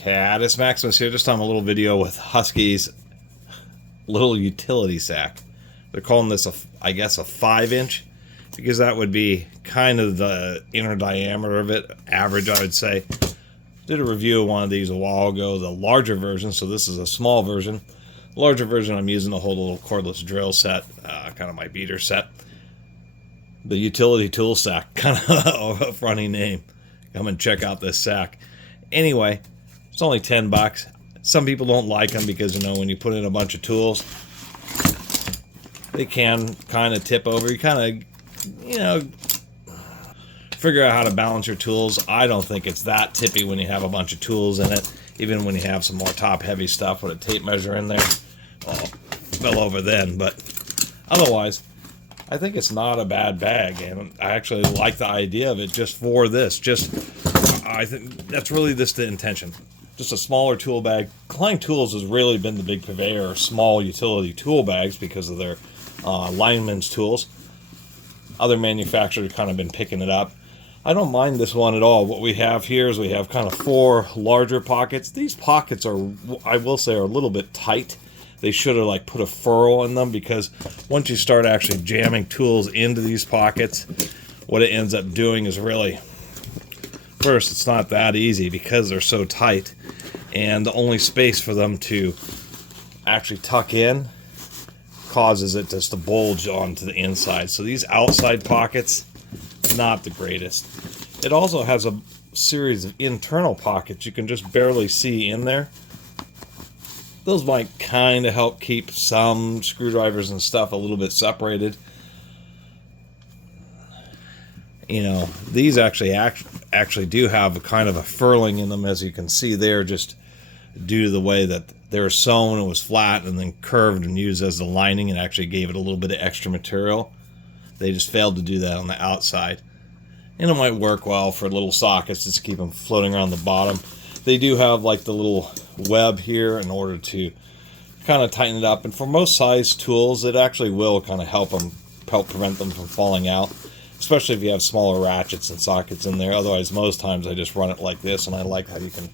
Catus, Maximus here, just on a little video with Husky's little utility sack. They're calling this, I guess, a 5-inch, because that would be kind of the inner diameter of it, average, I would say. Did a review of one of these a while ago, the larger version, so this is a small version. The larger version I'm using to hold a little cordless drill set, kind of my beater set. The utility tool sack, kind of a funny name. Come and check out this sack. Anyway, it's only 10 bucks. Some people don't like them because, you know, when you put in a bunch of tools, they can kind of tip over. You kind of, you know, figure out how to balance your tools. I don't think it's that tippy when you have a bunch of tools in it. Even when you have some more top-heavy stuff with a tape measure in there. Well, fell over then, but otherwise, I think it's not a bad bag, and I actually like the idea of it just for this. I think that's really the intention. Just a smaller tool bag. Klein Tools has really been the big purveyor of small utility tool bags because of their lineman's tools. Other manufacturers have kind of been picking it up. I don't mind this one at all. What we have here is we have kind of 4 larger pockets. These pockets are, I will say, are a little bit tight. They should have like put a furrow in them, because once you start actually jamming tools into these pockets, what it ends up doing is really, first, it's not that easy because they're so tight, and the only space for them to actually tuck in causes it just to bulge onto the inside. So these outside pockets, not the greatest. It also has a series of internal pockets you can just barely see in there. Those might kind of help keep some screwdrivers and stuff a little bit separated. You know, these actually do have a kind of a furling in them, as you can see there, just due to the way that they were sewn. It was flat and then curved and used as the lining, and actually gave it a little bit of extra material. They just failed to do that on the outside. And it might work well for little sockets, just to keep them floating around the bottom. They do have like the little web here in order to kind of tighten it up. And for most size tools, it actually will kind of help prevent them from falling out. Especially if you have smaller ratchets and sockets in there. Otherwise, most times I just run it like this, and I like how you can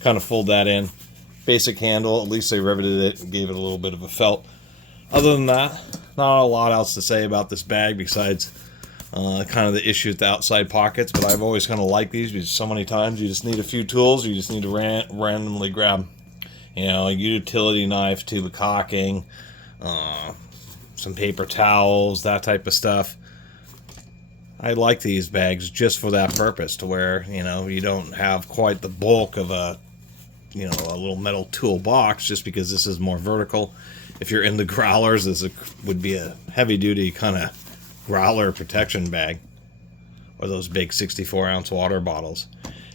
kind of fold that in. Basic handle, at least they riveted it and gave it a little bit of a felt. Other than that, not a lot else to say about this bag besides kind of the issue with the outside pockets. But I've always kind of liked these, because so many times you just need a few tools. You just need to randomly grab, you know, a utility knife, tube of caulking, some paper towels, that type of stuff. I like these bags just for that purpose, to where, you know, you don't have quite the bulk of a, you know, a little metal tool box, just because this is more vertical. If you're into growlers, this would be a heavy-duty kind of growler protection bag, or those big 64-ounce water bottles.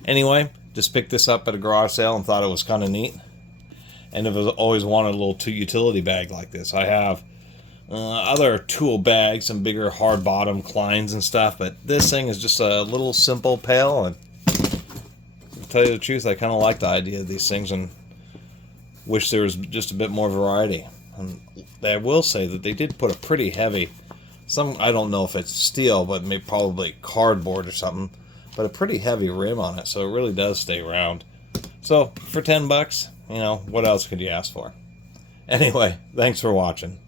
Anyway, just picked this up at a garage sale and thought it was kind of neat. And I've always wanted a little utility bag like this. I have other tool bags, some bigger hard bottom Kleins and stuff, but this thing is just a little simple pail. And to tell you the truth, I kind of like the idea of these things and wish there was just a bit more variety. And I will say that they did put a pretty heavy, I don't know if it's steel, but maybe probably cardboard or something, but a pretty heavy rim on it, so it really does stay round. So for 10 bucks, you know, what else could you ask for? Anyway, thanks for watching.